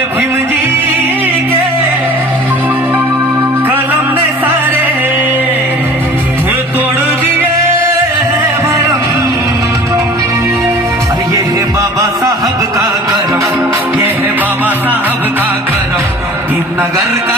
जी के कलम ने सारे तोड़ दिए भरम। ये है बाबा साहब का ये है बाबा साहब का नगर का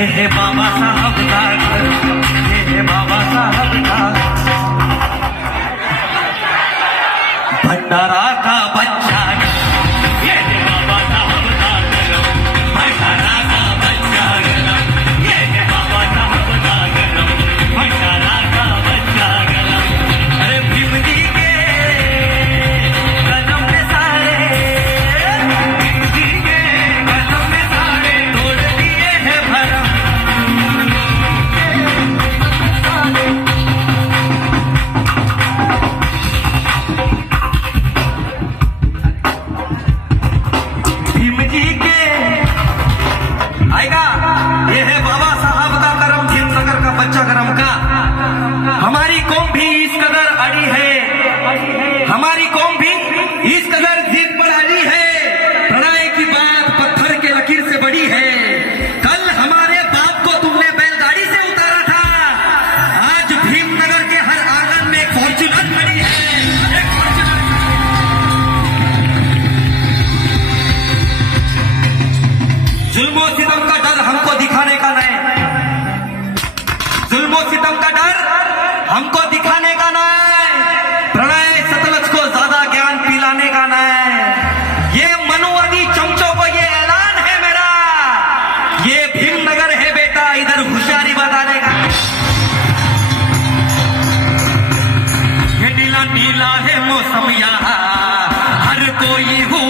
हे हे बाबासाहेब डाकर हे हे बाबासाहेब डाकर भंडारा का जुल्मो सितम का डर हमको दिखाने का ना है। प्रणय सतलज को ज़्यादा ज्ञान पिलाने का ना है। ये मनुवादी चमचों को ये ऐलान है मेरा। ये भीम नगर है बेटा, इधर होशियारी बताने का। ये नीला नीला है मौसम यहाँ। हर कोई हूँ